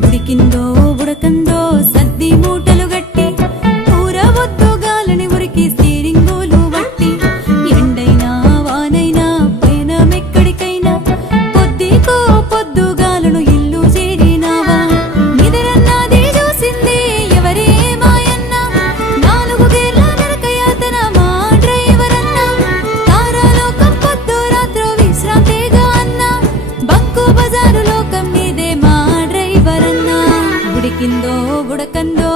ఉడికిందో ఉడకందో సద్ది మూటలు గట్టి ఊరవొద్దు గాలని ఉరికి స్టీరింగులు వట్టి ఎండైనా వానైనా పయనమెక్కడికైనా పొద్దుకో పొద్దుగాలను ఇల్లు చేరినావా నిదరన్నది చూసింది ఎవరే మాయన్న నాలుగు గేర్ల నరకయాతన మా డ్రైవర్ అన్న తారాలోకం పొద్దు రాత్రో విశ్రాంతిగా అన్న బంకు బజారు లోకం నీదే మా డ్రైవర్ అన్న ఉడికిందో ఉడకందో